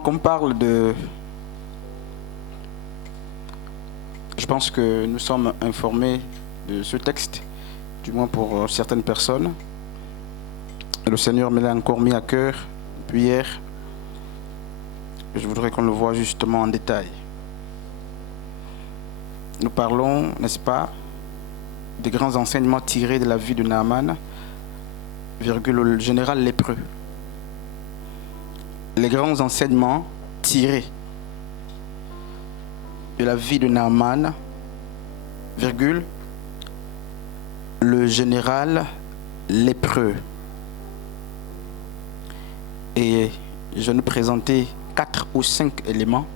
Qu'on parle de... Je pense que nous sommes informés de ce texte, du moins pour certaines personnes. Le Seigneur me l'a encore mis à cœur depuis hier. Je voudrais qu'on le voit justement en détail. Nous parlons, n'est-ce pas, des grands enseignements tirés de la vie de Naaman, le général lépreux. Les grands enseignements tirés de la vie de Naaman, le général lépreux. Et je vais nous présenter 4 ou 5 éléments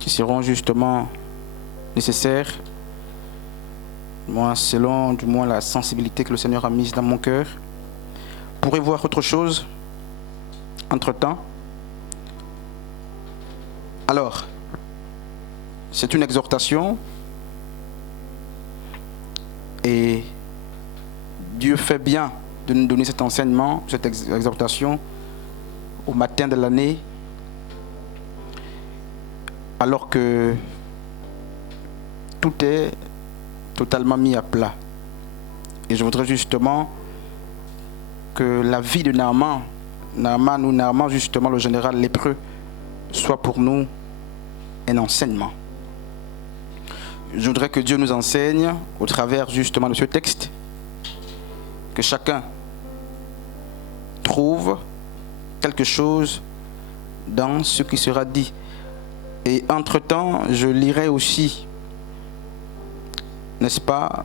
qui seront justement nécessaires, moi, selon du moins la sensibilité que le Seigneur a mise dans mon cœur. Pourrez voir autre chose entre-temps. Alors, c'est une exhortation et Dieu fait bien de nous donner cet enseignement, cette exhortation au matin de l'année, alors que tout est totalement mis à plat. Et je voudrais justement que la vie de Naaman justement le général lépreux, soit pour nous un enseignement. Je voudrais que Dieu nous enseigne au travers justement de ce texte, que chacun trouve quelque chose dans ce qui sera dit. Et entre-temps, je lirai aussi, n'est-ce pas,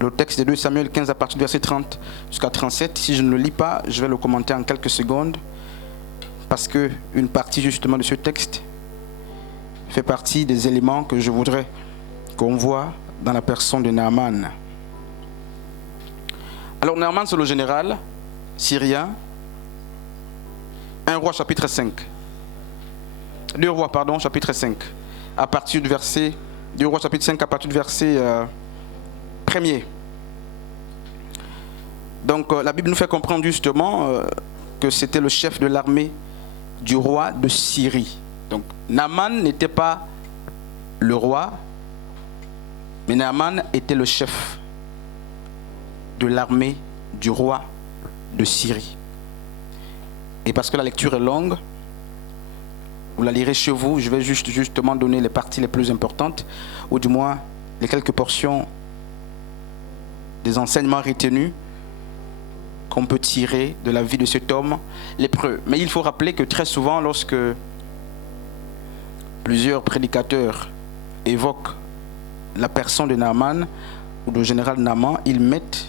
le texte de 2 Samuel 15 à partir du verset 30 jusqu'à 37. Si je ne le lis pas, je vais le commenter en quelques secondes, parce qu'une partie justement de ce texte fait partie des éléments que je voudrais qu'on voit dans la personne de Naaman. Alors Naaman, c'est le général syrien. 1 Roi chapitre 5. 2 Rois, pardon, chapitre 5. À partir du verset 2 Rois chapitre 5 à partir du verset 1er. Donc la Bible nous fait comprendre justement que c'était le chef de l'armée du roi de Syrie. Donc Naaman n'était pas le roi, mais Naaman était le chef de l'armée du roi de Syrie. Et parce que la lecture est longue, vous la lirez chez vous, je vais justement donner les parties les plus importantes, ou du moins les quelques portions des enseignements retenus qu'on peut tirer de la vie de cet homme lépreux. Mais il faut rappeler que très souvent, lorsque plusieurs prédicateurs évoquent la personne de Naaman ou du général Naaman, ils mettent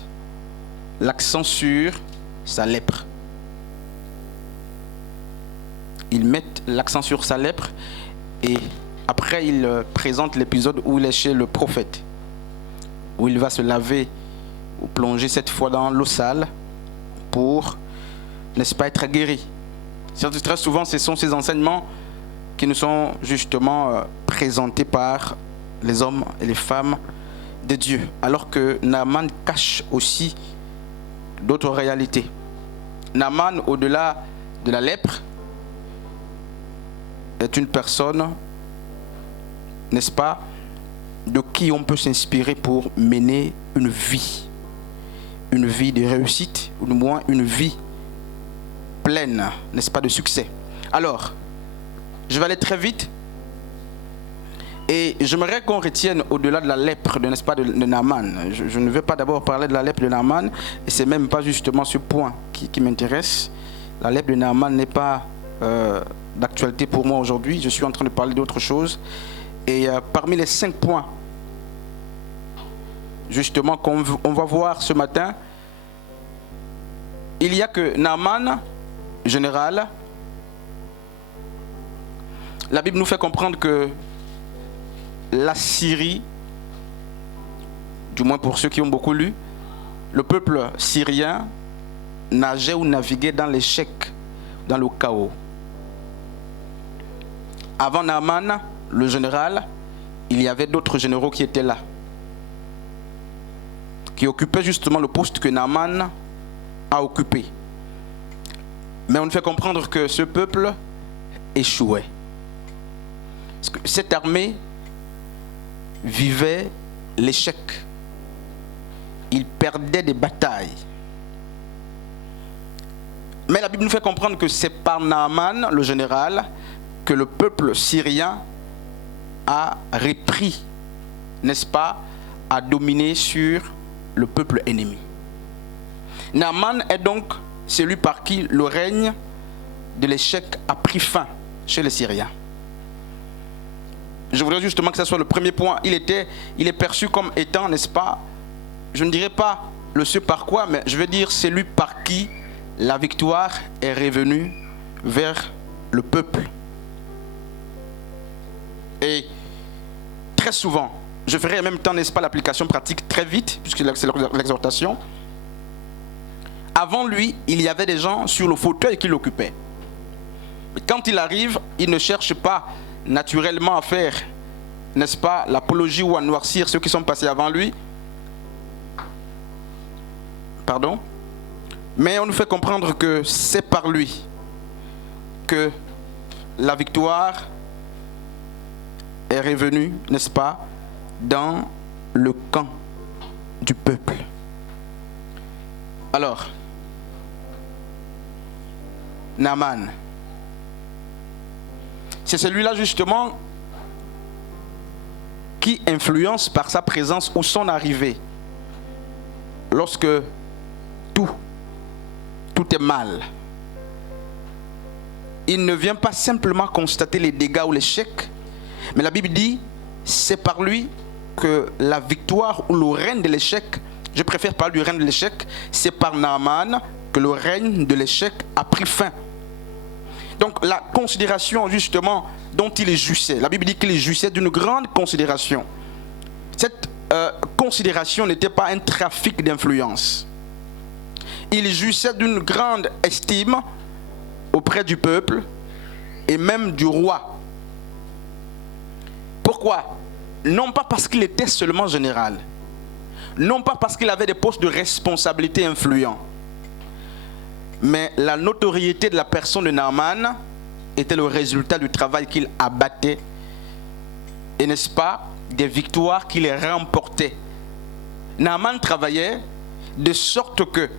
l'accent sur sa lèpre. Ils mettent l'accent sur sa lèpre et après ils présentent l'épisode où il est chez le prophète, où il va se laver ou plonger cette fois dans l'eau sale pour, n'est-ce pas, être guéri. Très souvent, ce sont ces enseignements qui nous sont justement présentés par les hommes et les femmes de Dieu, alors que Naaman cache aussi d'autres réalités. Naaman, au-delà de la lèpre, est une personne, n'est-ce pas, de qui on peut s'inspirer pour mener une vie de réussite, ou du moins une vie pleine, n'est-ce pas, de succès. Alors, je vais aller très vite et j'aimerais qu'on retienne au-delà de la lèpre, n'est-ce pas, de Naaman. Je ne vais pas d'abord parler de la lèpre de Naaman, et c'est même pas justement ce point qui m'intéresse. La lèpre de Naaman n'est pas d'actualité pour moi aujourd'hui. Je suis en train de parler d'autre chose. Et parmi les 5 points justement qu'on va voir ce matin, il y a que Naaman, général, la Bible nous fait comprendre que la Syrie, du moins pour ceux qui ont beaucoup lu, le peuple syrien nageait ou naviguait dans l'échec, dans le chaos. Avant Naaman, le général, il y avait d'autres généraux qui étaient là, qui occupaient justement le poste que Naaman a occupé. Mais on nous fait comprendre que ce peuple échouait. Parce que cette armée vivait l'échec. Il perdait des batailles. Mais la Bible nous fait comprendre que c'est par Naaman, le général, que le peuple syrien a repris, n'est-ce pas, a dominé sur le peuple ennemi. Naaman est donc celui par qui le règne de l'échec a pris fin chez les Syriens. Je voudrais justement que ce soit le premier point. Il est perçu comme étant, n'est-ce pas, je ne dirais pas le ce par quoi, mais je veux dire celui par qui la victoire est revenue vers le peuple. Et très souvent, je ferai en même temps, n'est-ce pas, l'application pratique très vite, puisque c'est l'exhortation. Avant lui, il y avait des gens sur le fauteuil qui l'occupaient. Quand il arrive, il ne cherche pas naturellement à faire, n'est-ce pas, l'apologie ou à noircir ceux qui sont passés avant lui. Pardon. Mais on nous fait comprendre que c'est par lui que la victoire est revenue, n'est-ce pas, dans le camp du peuple. Alors, Naaman, c'est celui-là justement qui influence par sa présence ou son arrivée lorsque tout est mal. Il ne vient pas simplement constater les dégâts ou l'échec, mais la Bible dit c'est par lui que la victoire ou le règne de l'échec, je préfère parler du règne de l'échec, c'est par Naaman que le règne de l'échec a pris fin. Donc la considération justement dont il jouissait, la Bible dit qu'il jouissait d'une grande considération. Cette considération n'était pas un trafic d'influence. Il jouissait d'une grande estime auprès du peuple et même du roi. Pourquoi? Non pas parce qu'il était seulement général, non pas parce qu'il avait des postes de responsabilité influents, mais la notoriété de la personne de Naaman était le résultat du travail qu'il abattait et, n'est-ce pas, des victoires qu'il remportait. Naaman travaillait de sorte que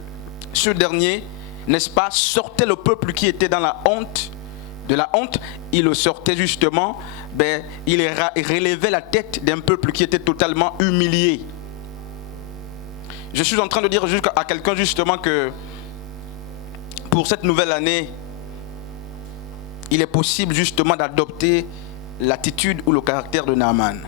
ce dernier, n'est-ce pas, sortait le peuple qui était dans la honte. De la honte, il le sortait justement, il relevait la tête d'un peuple qui était totalement humilié. Je suis en train de dire à quelqu'un justement que pour cette nouvelle année, il est possible justement d'adopter l'attitude ou le caractère de Naaman.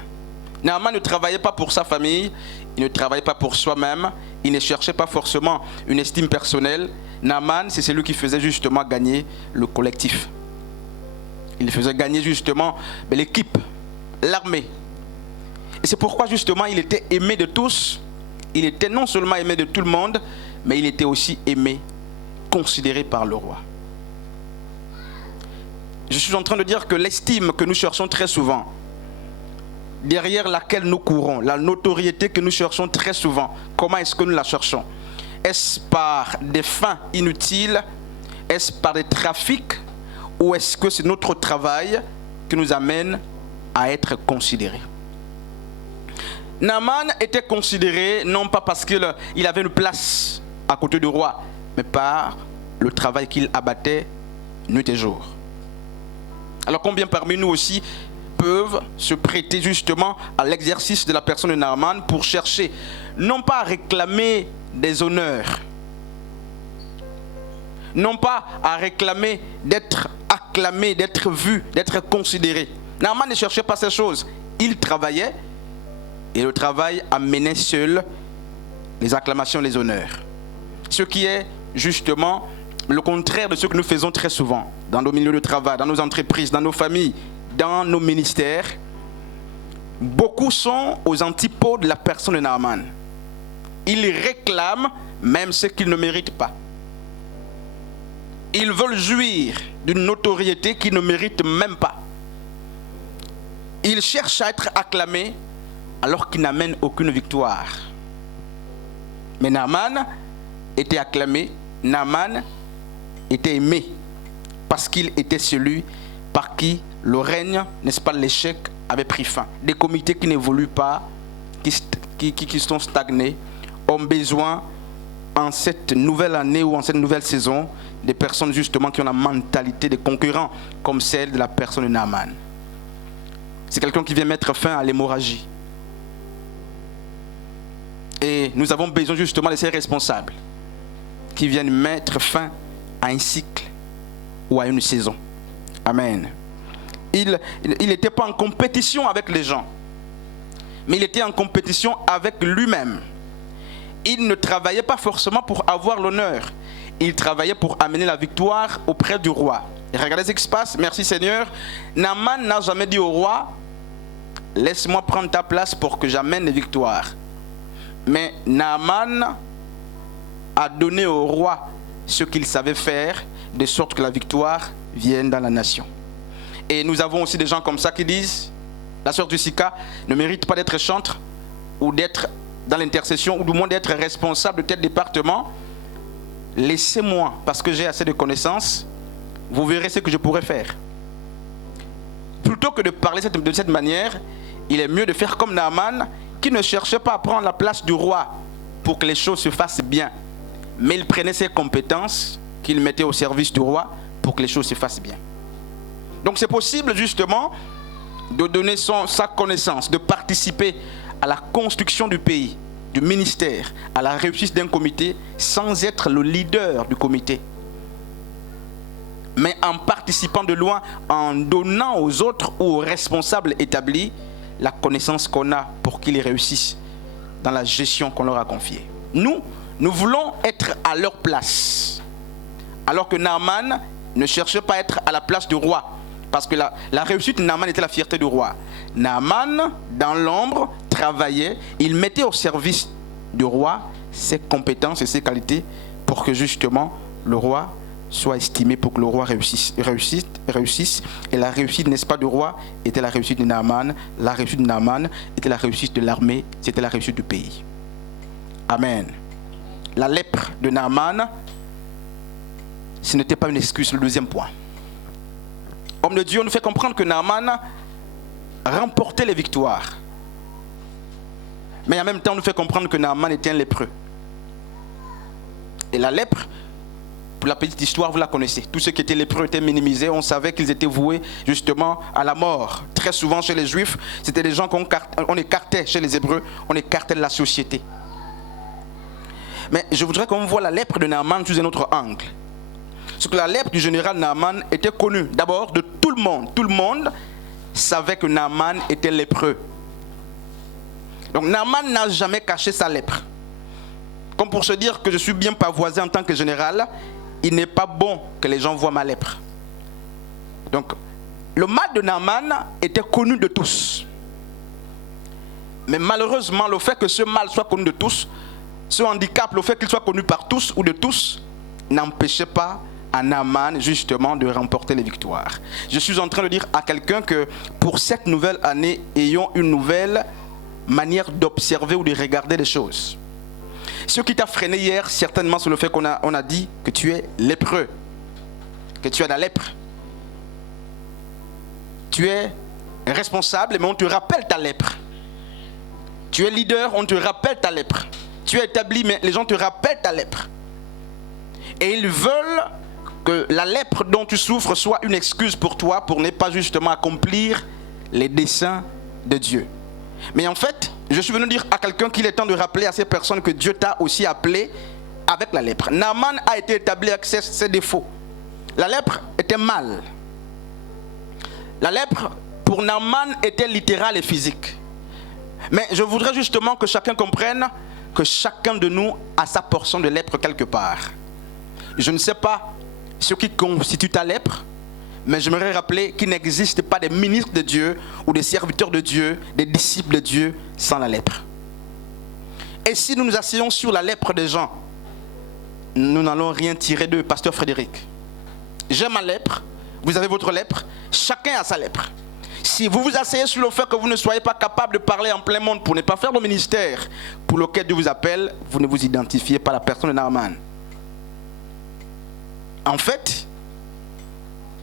Naaman ne travaillait pas pour sa famille, il ne travaillait pas pour soi-même, il ne cherchait pas forcément une estime personnelle. Naaman, c'est celui qui faisait justement gagner le collectif. Il faisait gagner justement l'équipe, l'armée. Et c'est pourquoi justement il était aimé de tous. Il était non seulement aimé de tout le monde, mais il était aussi aimé, considéré par le roi. Je suis en train de dire que l'estime que nous cherchons très souvent, derrière laquelle nous courons, la notoriété que nous cherchons très souvent, comment est-ce que nous la cherchons? Est-ce par des fins inutiles? Est-ce par des trafics? Ou est-ce que c'est notre travail qui nous amène à être considérés? Naaman était considéré non pas parce qu'il avait une place à côté du roi, mais par le travail qu'il abattait nuit et jour. Alors combien parmi nous aussi peuvent se prêter justement à l'exercice de la personne de Naaman pour chercher, non pas à réclamer des honneurs, non pas à réclamer d'être acclamé, d'être vu, d'être considéré. Naaman ne cherchait pas ces choses. Il travaillait et le travail amenait seul les acclamations, les honneurs. Ce qui est justement le contraire de ce que nous faisons très souvent dans nos milieux de travail, dans nos entreprises, dans nos familles, dans nos ministères. Beaucoup sont aux antipodes de la personne de Naaman. Ils réclament même ce qu'ils ne méritent pas. Ils veulent jouir d'une notoriété qu'ils ne méritent même pas. Ils cherchent à être acclamés alors qu'ils n'amènent aucune victoire. Mais Naaman était acclamé. Naaman était aimé parce qu'il était celui par qui le règne, n'est-ce pas, l'échec avait pris fin. Des comités qui n'évoluent pas, qui sont stagnés, ont besoin en cette nouvelle année ou en cette nouvelle saison des personnes justement qui ont la mentalité des concurrents comme celle de la personne de Naaman. C'est quelqu'un qui vient mettre fin à l'hémorragie. Et nous avons besoin justement de ces responsables qui viennent mettre fin à un cycle ou à une saison. Amen. Il n'était pas en compétition avec les gens, mais il était en compétition avec lui-même. Il ne travaillait pas forcément pour avoir l'honneur. Il travaillait pour amener la victoire auprès du roi. Et regardez ce qui se passe. Merci Seigneur. Naaman n'a jamais dit au roi, laisse-moi prendre ta place pour que j'amène les victoires. Mais Naaman a donné au roi ce qu'il savait faire, de sorte que la victoire vienne dans la nation. Et nous avons aussi des gens comme ça qui disent, la sœur du Sika ne mérite pas d'être chantre ou d'être dans l'intercession ou du moins d'être responsable de tel département. Laissez-moi, parce que j'ai assez de connaissances, vous verrez ce que je pourrais faire. Plutôt que de parler de cette manière, il est mieux de faire comme Naaman, qui ne cherchait pas à prendre la place du roi pour que les choses se fassent bien. Mais il prenait ses compétences qu'il mettait au service du roi pour que les choses se fassent bien. Donc c'est possible justement de donner sa connaissance, de participer à la construction du pays, du ministère, à la réussite d'un comité, sans être le leader du comité. Mais en participant de loin, en donnant aux autres ou aux responsables établis la connaissance qu'on a pour qu'ils réussissent dans la gestion qu'on leur a confiée. Nous voulons être à leur place. Alors que Naaman ne cherchait pas à être à la place du roi. Parce que la réussite de Naaman était la fierté du roi. Naaman, dans l'ombre, travaillait. Il mettait au service du roi ses compétences et ses qualités pour que justement le roi soit estimé, pour que le roi réussisse. Et la réussite, n'est-ce pas, du roi était la réussite de Naaman. La réussite de Naaman était la réussite de l'armée. C'était la réussite du pays. Amen. La lèpre de Naaman, ce n'était pas une excuse. Le deuxième point. Homme de Dieu nous fait comprendre que Naaman remportait les victoires. Mais en même temps, on nous fait comprendre que Naaman était un lépreux. Et la lèpre, pour la petite histoire, vous la connaissez. Tous ceux qui étaient lépreux étaient minimisés. On savait qu'ils étaient voués justement à la mort. Très souvent chez les Juifs, c'était des gens qu'on écartait. Chez les Hébreux, on écartait de la société. Mais je voudrais qu'on voit la lèpre de Naaman sous un autre angle. Parce que la lèpre du général Naaman était connue d'abord de tout le monde. Tout le monde savait que Naaman était lépreux. Donc Naaman n'a jamais caché sa lèpre. Comme pour se dire que je suis bien pavoisé en tant que général, il n'est pas bon que les gens voient ma lèpre. Donc le mal de Naaman était connu de tous. Mais malheureusement, le fait que ce mal soit connu de tous, ce handicap, le fait qu'il soit connu par tous ou de tous, n'empêchait pas à Naaman justement de remporter les victoires. Je suis en train de dire à quelqu'un que pour cette nouvelle année, ayons une nouvelle manière d'observer ou de regarder les choses. Ce qui t'a freiné hier, certainement, c'est le fait qu'on a dit que tu es lépreux, que tu as la lèpre. Tu es responsable, mais on te rappelle ta lèpre. Tu es leader, on te rappelle ta lèpre. Tu es établi, mais les gens te rappellent ta lèpre. Et ils veulent que la lèpre dont tu souffres soit une excuse pour toi pour ne pas justement accomplir les desseins de Dieu. Mais en fait, je suis venu dire à quelqu'un qu'il est temps de rappeler à ces personnes que Dieu t'a aussi appelé avec la lèpre. Naaman a été établi avec ses défauts. La lèpre était mal. La lèpre, pour Naaman, était littérale et physique. Mais je voudrais justement que chacun comprenne que chacun de nous a sa portion de lèpre quelque part. Je ne sais pas ce qui constitue ta lèpre, mais j'aimerais rappeler qu'il n'existe pas des ministres de Dieu ou des serviteurs de Dieu, des disciples de Dieu sans la lèpre. Et si nous nous asseyons sur la lèpre des gens, nous n'allons rien tirer d'eux, pasteur Frédéric. J'ai ma lèpre, vous avez votre lèpre, chacun a sa lèpre. Si vous vous asseyez sur le fait que vous ne soyez pas capable de parler en plein monde pour ne pas faire le ministère pour lequel Dieu vous appelle, vous ne vous identifiez pas à la personne de Naaman. En fait,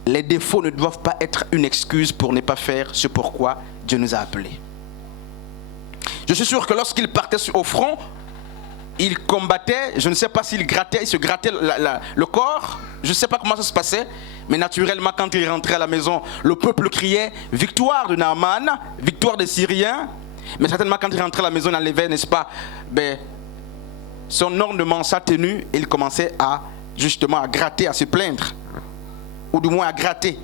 les défauts ne doivent pas être une excuse pour ne pas faire ce pourquoi Dieu nous a appelés. Je suis sûr que lorsqu'il partait au front, il combattait, je ne sais pas s'il se grattait le corps, je ne sais pas comment ça se passait, mais naturellement quand il rentrait à la maison, le peuple criait victoire de Naaman, victoire des Syriens, mais certainement quand il rentrait à la maison, il enlevait, n'est-ce pas, son ornement, sa tenue, et il commençait justement à gratter, à se plaindre, ou du moins à gratter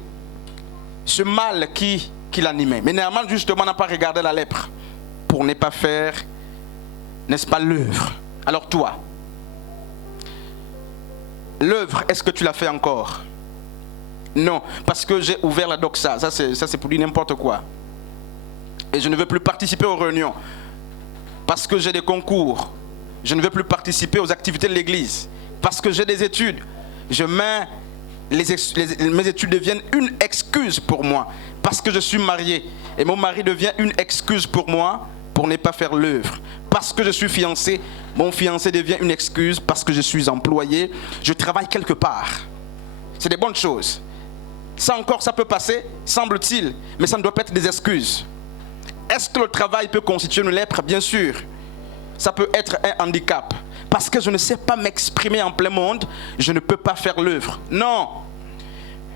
ce mal qui l'animait. Mais Naaman justement n'a pas regardé la lèpre pour ne pas faire, n'est-ce pas, l'œuvre. Alors toi, l'œuvre, est-ce que tu l'as fait encore? Non, parce que j'ai ouvert la doxa. Ça c'est pour dire n'importe quoi. Et je ne veux plus participer aux réunions. Parce que j'ai des concours. Je ne veux plus participer aux activités de l'église. Parce que j'ai des études. Mes études deviennent une excuse pour moi. Parce que je suis marié. Et mon mari devient une excuse pour moi pour ne pas faire l'œuvre. Parce que je suis fiancé, mon fiancé devient une excuse parce que je suis employé, je travaille quelque part. C'est des bonnes choses. Ça encore, ça peut passer, semble-t-il, mais ça ne doit pas être des excuses. Est-ce que le travail peut constituer une lèpre? Bien sûr. Ça peut être un handicap. Parce que je ne sais pas m'exprimer en plein monde, je ne peux pas faire l'œuvre. Non.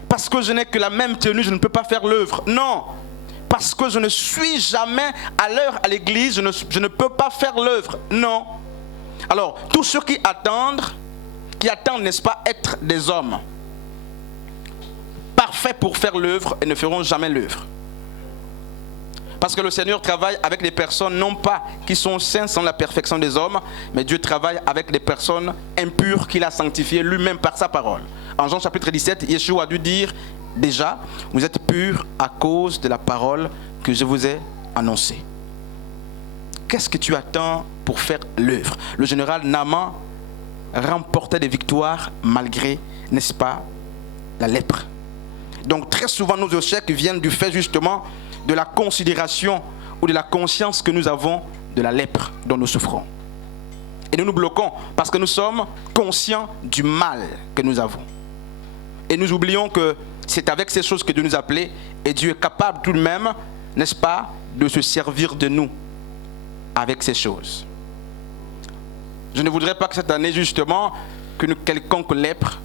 Parce que je n'ai que la même tenue, je ne peux pas faire l'œuvre. Non. Parce que je ne suis jamais à l'heure à l'église, je ne peux pas faire l'œuvre. Non. Alors, tous ceux qui attendent, n'est-ce pas, être des hommes parfaits pour faire l'œuvre et ne feront jamais l'œuvre. Parce que le Seigneur travaille avec des personnes non pas qui sont saints sans la perfection des hommes, mais Dieu travaille avec des personnes impures qu'il a sanctifiées lui-même par sa parole. En Jean chapitre 17, Yeshua a dû dire: déjà, vous êtes purs à cause de la parole que je vous ai annoncée. Qu'est-ce que tu attends pour faire l'œuvre? Le général Naaman remportait des victoires malgré, n'est-ce pas, la lèpre. Donc très souvent nos échecs viennent du fait justement de la considération ou de la conscience que nous avons de la lèpre dont nous souffrons. Et nous nous bloquons parce que nous sommes conscients du mal que nous avons. Et nous oublions que c'est avec ces choses que Dieu nous a appelés et Dieu est capable tout de même, n'est-ce pas, de se servir de nous avec ces choses. Je ne voudrais pas que cette année justement, que quelconque lèpre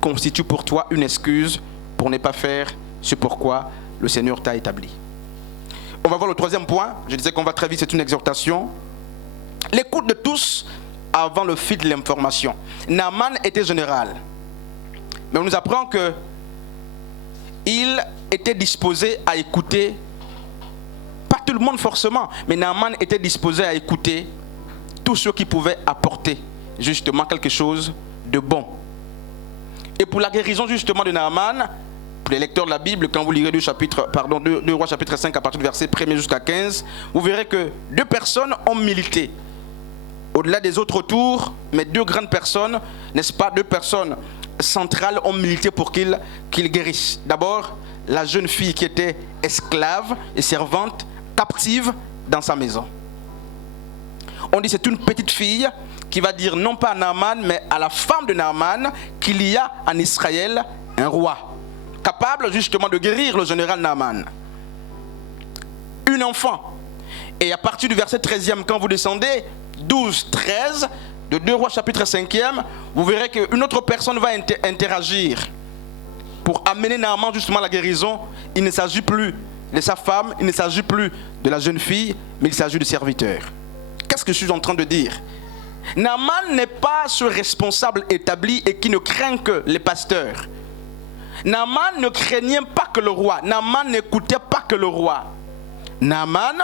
constitue pour toi une excuse pour ne pas faire ce pourquoi le Seigneur t'a établi. On va voir le troisième point. Je disais qu'on va très vite, c'est une exhortation. L'écoute de tous avant le fil de l'information. Naaman était général. Mais on nous apprend que il était disposé à écouter, pas tout le monde forcément, mais Naaman était disposé à écouter tous ceux qui pouvaient apporter justement quelque chose de bon. Et pour la guérison justement de Naaman, pour les lecteurs de la Bible, quand vous lirez 2 Rois chapitre 5 à partir du verset 1er jusqu'à 15, vous verrez que 2 personnes ont milité. Au-delà des autres autour, mais 2 grandes personnes, n'est-ce pas, 2 personnes centrales ont milité pour qu'il guérisse. D'abord, la jeune fille qui était esclave et servante, captive dans sa maison. On dit c'est une petite fille qui va dire non pas à Naaman, mais à la femme de Naaman qu'il y a en Israël un roi, capable justement de guérir le général Naaman. Une enfant. Et à partir du verset 13e, quand vous descendez, 12, 13, de 2 Rois chapitre 5e, vous verrez qu'une autre personne va interagir pour amener Naaman justement à la guérison. Il ne s'agit plus de sa femme, il ne s'agit plus de la jeune fille, mais il s'agit du serviteur. Qu'est-ce que je suis en train de dire? Naaman n'est pas ce responsable établi et qui ne craint que les pasteurs. Naaman ne craignait pas que le roi. Naaman n'écoutait pas que le roi. Naaman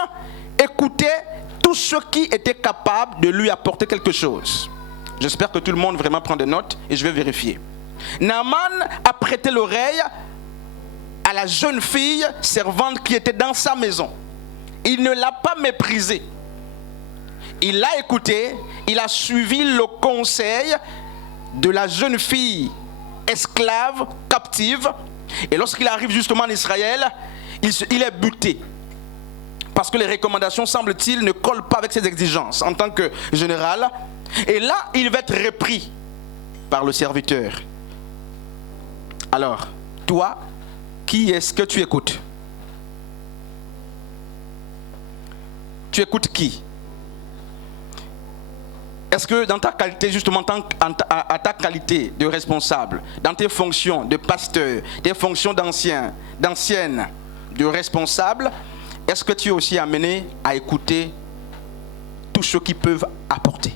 écoutait tous ceux qui étaient capables de lui apporter quelque chose. J'espère que tout le monde vraiment prend des notes et je vais vérifier. Naaman a prêté l'oreille à la jeune fille servante qui était dans sa maison. Il ne l'a pas méprisée. Il l'a écouté, il a suivi le conseil de la jeune fille esclave, captive. Et lorsqu'il arrive justement en Israël, il est buté. Parce que les recommandations, semble-t-il, ne collent pas avec ses exigences en tant que général. Et là, il va être repris par le serviteur. Alors, toi, qui est-ce que tu écoutes? Tu écoutes qui? Est-ce que dans ta qualité, justement, à ta qualité de responsable, dans tes fonctions de pasteur, tes fonctions d'anciennes, de responsable, est-ce que tu es aussi amené à écouter tous ceux qui peuvent apporter,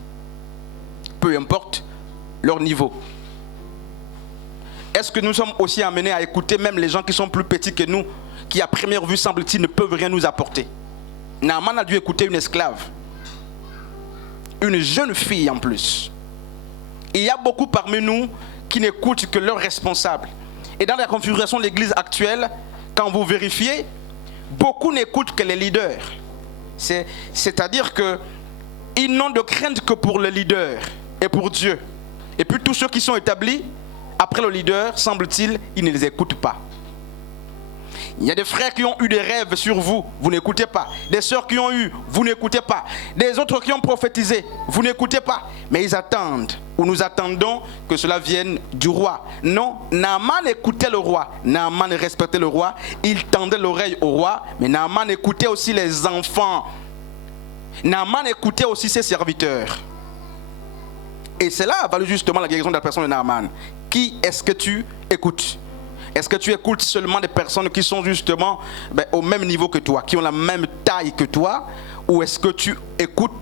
peu importe leur niveau? Est-ce que nous sommes aussi amenés à écouter même les gens qui sont plus petits que nous, qui à première vue, semble-t-il, ne peuvent rien nous apporter? Naaman a dû écouter une esclave, une jeune fille en plus. Il y a beaucoup parmi nous qui n'écoutent que leurs responsables. Et dans la configuration de l'église actuelle, quand vous vérifiez, beaucoup n'écoutent que les leaders. C'est-à-dire qu'ils n'ont de crainte que pour le leader et pour Dieu. Et puis tous ceux qui sont établis après le leader, semble-t-il, ils ne les écoutent pas. Il y a des frères qui ont eu des rêves sur vous, vous n'écoutez pas. Des sœurs qui ont eu, vous n'écoutez pas. Des autres qui ont prophétisé, vous n'écoutez pas. Mais ils attendent, ou nous attendons que cela vienne du roi. Non, Naaman écoutait le roi. Naaman respectait le roi. Il tendait l'oreille au roi. Mais Naaman écoutait aussi les enfants. Naaman écoutait aussi ses serviteurs. Et cela a valu justement la guérison de la personne de Naaman. Qui est-ce que tu écoutes? Est-ce que tu écoutes seulement des personnes qui sont justement au même niveau que toi, qui ont la même taille que toi? Ou est-ce que tu écoutes,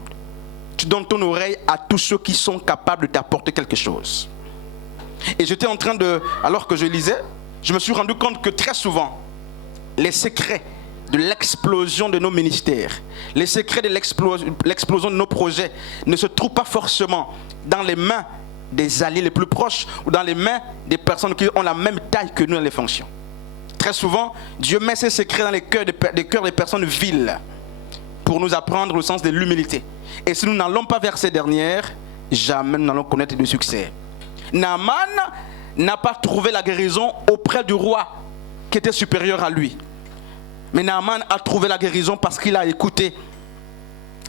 tu donnes ton oreille à tous ceux qui sont capables de t'apporter quelque chose? Et j'étais en train de, alors que je lisais, je me suis rendu compte que très souvent, les secrets de l'explosion de nos ministères, les secrets de l'explosion de nos projets ne se trouvent pas forcément dans les mains des alliés les plus proches ou dans les mains des personnes qui ont la même taille que nous dans les fonctions. Très souvent, Dieu met ses secrets dans les cœurs des personnes viles pour nous apprendre le sens de l'humilité. Et si nous n'allons pas vers ces dernières, jamais nous n'allons connaître de succès. Naaman n'a pas trouvé la guérison auprès du roi qui était supérieur à lui. Mais Naaman a trouvé la guérison parce qu'il a écouté.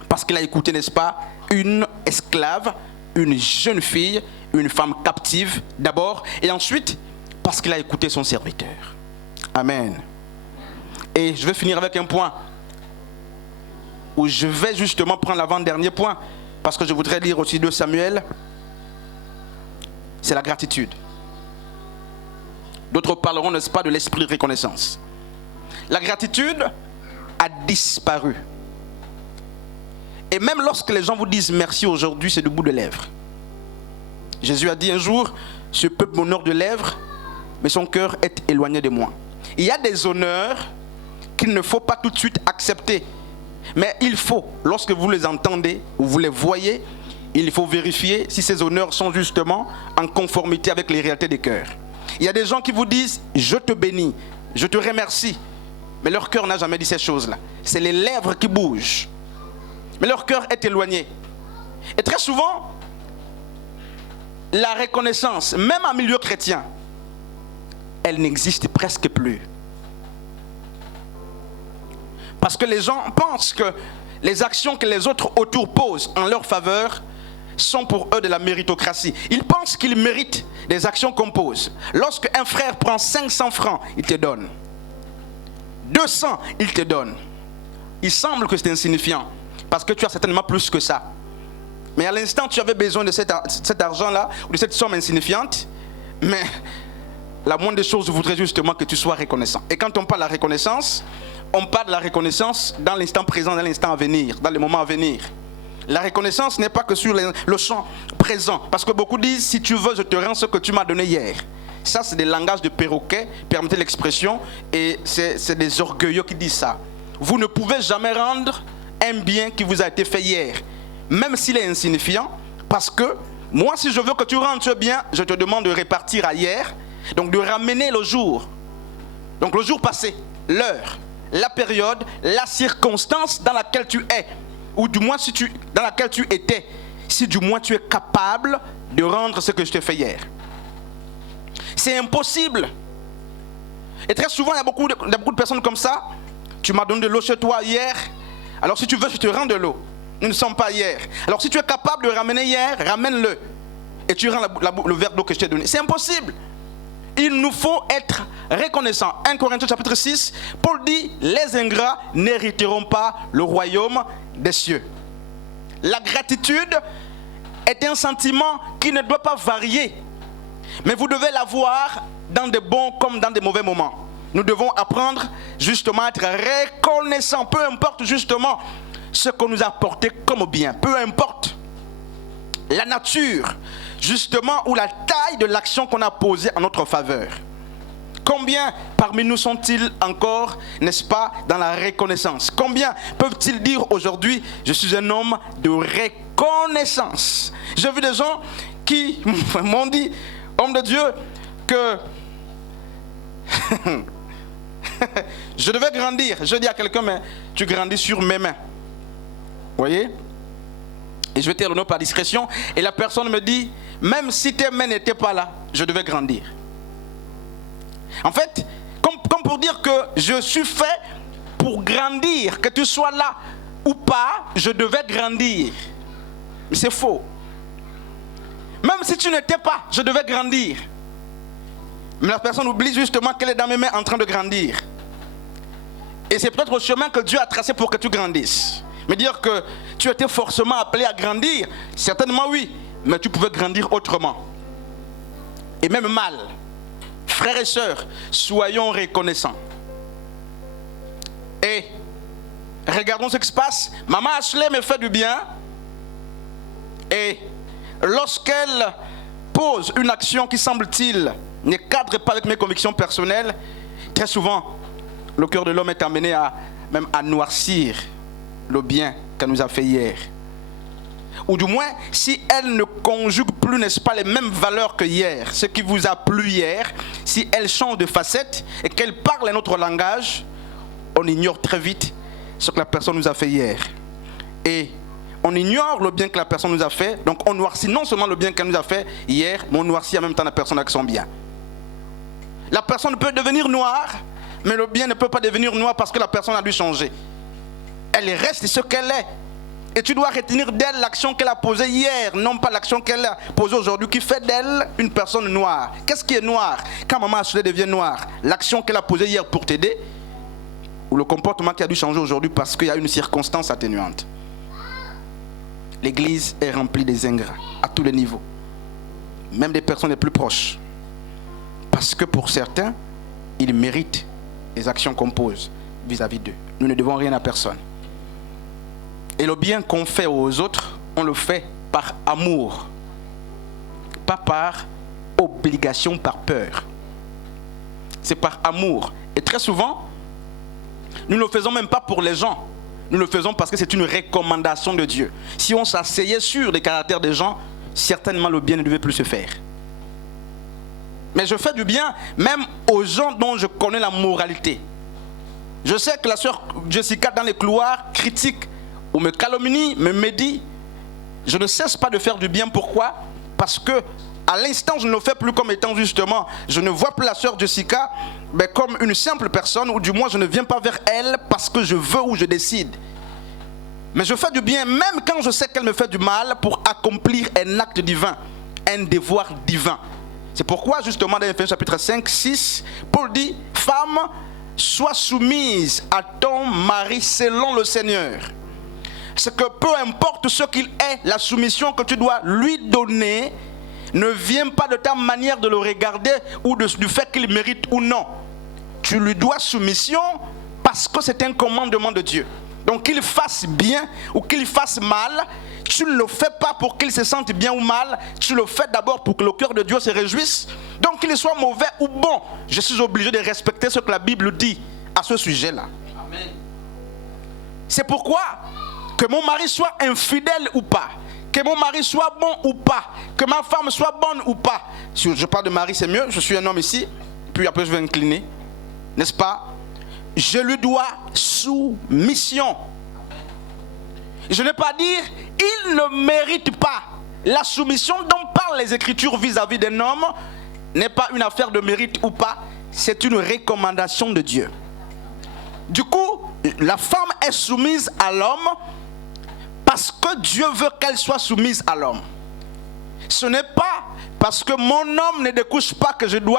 Parce qu'il a écouté, n'est-ce pas, une esclave, une jeune fille, une femme captive d'abord, et ensuite parce qu'il a écouté son serviteur. Amen. Et je vais finir avec un point où je vais justement prendre l'avant-dernier point, parce que je voudrais lire aussi 2 Samuel. C'est la gratitude. D'autres parleront, n'est-ce pas, de l'esprit de reconnaissance. La gratitude a disparu. Et même lorsque les gens vous disent merci aujourd'hui, c'est du bout de lèvres. Jésus a dit un jour, ce peuple m'honore de lèvres, mais son cœur est éloigné de moi. Il y a des honneurs qu'il ne faut pas tout de suite accepter. Mais il faut, lorsque vous les entendez ou vous les voyez, il faut vérifier si ces honneurs sont justement en conformité avec les réalités des cœurs. Il y a des gens qui vous disent, je te bénis, je te remercie. Mais leur cœur n'a jamais dit ces choses-là. C'est les lèvres qui bougent. Mais leur cœur est éloigné. Et très souvent, la reconnaissance, même en milieu chrétien, elle n'existe presque plus. Parce que les gens pensent que les actions que les autres autour posent en leur faveur sont pour eux de la méritocratie. Ils pensent qu'ils méritent des actions qu'on pose. Lorsque un frère prend 500 francs, il te donne. 200, il te donne. Il semble que c'est insignifiant, parce que tu as certainement plus que ça. Mais à l'instant, tu avais besoin de cet argent-là, ou de cette somme insignifiante, mais la moindre des choses voudrait justement que tu sois reconnaissant. Et quand on parle de la reconnaissance, on parle de la reconnaissance dans l'instant présent, dans l'instant à venir, dans le moment à venir. La reconnaissance n'est pas que sur le champ présent, parce que beaucoup disent, si tu veux, je te rends ce que tu m'as donné hier. Ça, c'est des langages de perroquet, permettez l'expression, et c'est des orgueilleux qui disent ça. Vous ne pouvez jamais rendre un bien qui vous a été fait hier, même s'il est insignifiant, parce que moi, si je veux que tu rendes ce bien, je te demande de répartir à hier, donc de ramener le jour. Donc le jour passé, l'heure, la période, la circonstance dans laquelle tu es, ou du moins dans laquelle tu étais, si du moins tu es capable de rendre ce que je t'ai fait hier. C'est impossible. Et très souvent, il y a beaucoup de personnes comme ça. Tu m'as donné de l'eau chez toi hier. Alors si tu veux, je te rends de l'eau. Nous ne sommes pas hier. Alors si tu es capable de ramener hier, ramène-le. Et tu rends le verre d'eau que je t'ai donné. C'est impossible. il nous faut être reconnaissants. 1 Corinthiens chapitre 6, Paul dit, les ingrats n'hériteront pas le royaume des cieux. La gratitude est un sentiment qui ne doit pas varier, mais vous devez l'avoir dans de bons comme dans de mauvais moments. Nous devons apprendre justement à être reconnaissants, peu importe justement ce qu'on nous a apporté comme bien, peu importe la nature justement ou la taille de l'action qu'on a posée en notre faveur. Combien parmi nous sont-ils encore, n'est-ce pas, dans la reconnaissance? Combien peuvent-ils dire aujourd'hui, je suis un homme de reconnaissance? J'ai vu des gens qui m'ont dit, homme de Dieu, que je devais grandir. Je dis à quelqu'un, mais tu grandis sur mes mains. Vous voyez? Et je vais dire le nom par discrétion. Et la personne me dit, même si tes mains n'étaient pas là, je devais grandir. En fait, comme pour dire que je suis fait pour grandir, que tu sois là ou pas, je devais grandir. Mais c'est faux. Même si tu n'étais pas, je devais grandir. Mais la personne oublie justement qu'elle est dans mes mains en train de grandir. Et c'est peut-être le chemin que Dieu a tracé pour que tu grandisses. Mais dire que tu étais forcément appelé à grandir, certainement oui, mais tu pouvais grandir autrement. Et même mal. Frères et sœurs, soyons reconnaissants. Et regardons ce qui se passe. Maman Ashley me fait du bien. Et lorsqu'elle pose une action qui semble-t-il ne cadre pas avec mes convictions personnelles, très souvent, le cœur de l'homme est amené même à noircir le bien qu'elle nous a fait hier. Ou du moins, si elle ne conjugue plus, n'est-ce pas, les mêmes valeurs que hier, ce qui vous a plu hier, si elle change de facette et qu'elle parle un autre langage, on ignore très vite ce que la personne nous a fait hier. Et on ignore le bien que la personne nous a fait, donc on noircit non seulement le bien qu'elle nous a fait hier, mais on noircit en même temps la personne avec son bien. La personne peut devenir noire, mais le bien ne peut pas devenir noir parce que la personne a dû changer. Elle reste ce qu'elle est. Et tu dois retenir d'elle l'action qu'elle a posée hier, non pas l'action qu'elle a posée aujourd'hui, qui fait d'elle une personne noire. Qu'est-ce qui est noir? Quand maman Ashley devient noire, l'action qu'elle a posée hier pour t'aider, ou le comportement qui a dû changer aujourd'hui parce qu'il y a une circonstance atténuante. L'église est remplie des ingrats, à tous les niveaux. Même des personnes les plus proches. Parce que pour certains, ils méritent les actions qu'on pose vis-à-vis d'eux. Nous ne devons rien à personne. Et le bien qu'on fait aux autres, on le fait par amour. Pas par obligation, par peur. C'est par amour. Et très souvent, nous ne le faisons même pas pour les gens. Nous le faisons parce que c'est une recommandation de Dieu. Si on s'asseyait sur les caractères des gens, certainement le bien ne devait plus se faire. Mais je fais du bien même aux gens dont je connais la moralité. Je sais que la sœur Jessica dans les couloirs critique ou me calomnie, me médit. Je ne cesse pas de faire du bien. Pourquoi? Parce que à l'instant, je ne le fais plus comme étant justement, je ne vois plus la sœur Jessica mais comme une simple personne, ou du moins je ne viens pas vers elle parce que je veux ou je décide. Mais je fais du bien même quand je sais qu'elle me fait du mal pour accomplir un acte divin, un devoir divin. C'est pourquoi justement dans Ephésiens chapitre 5, 6, Paul dit, femme, sois soumise à ton mari selon le Seigneur. C'est que peu importe ce qu'il est, la soumission que tu dois lui donner ne vient pas de ta manière de le regarder ou du fait qu'il mérite ou non. Tu lui dois soumission parce que c'est un commandement de Dieu. Donc qu'il fasse bien ou qu'il fasse mal, tu ne le fais pas pour qu'il se sente bien ou mal, tu le fais d'abord pour que le cœur de Dieu se réjouisse. Donc qu'il soit mauvais ou bon, je suis obligé de respecter ce que la Bible dit à ce sujet-là. Amen. C'est pourquoi, que mon mari soit infidèle ou pas, que mon mari soit bon ou pas, que ma femme soit bonne ou pas. Si je parle de mari, c'est mieux, je suis un homme ici, puis après je vais incliner, n'est-ce pas? Je lui dois soumission. Je n'ai pas dire, il ne mérite pas. La soumission dont parlent les Écritures vis-à-vis d'un homme n'est pas une affaire de mérite ou pas, c'est une recommandation de Dieu. Du coup, la femme est soumise à l'homme parce que Dieu veut qu'elle soit soumise à l'homme. Ce n'est pas parce que mon homme ne découche pas que je dois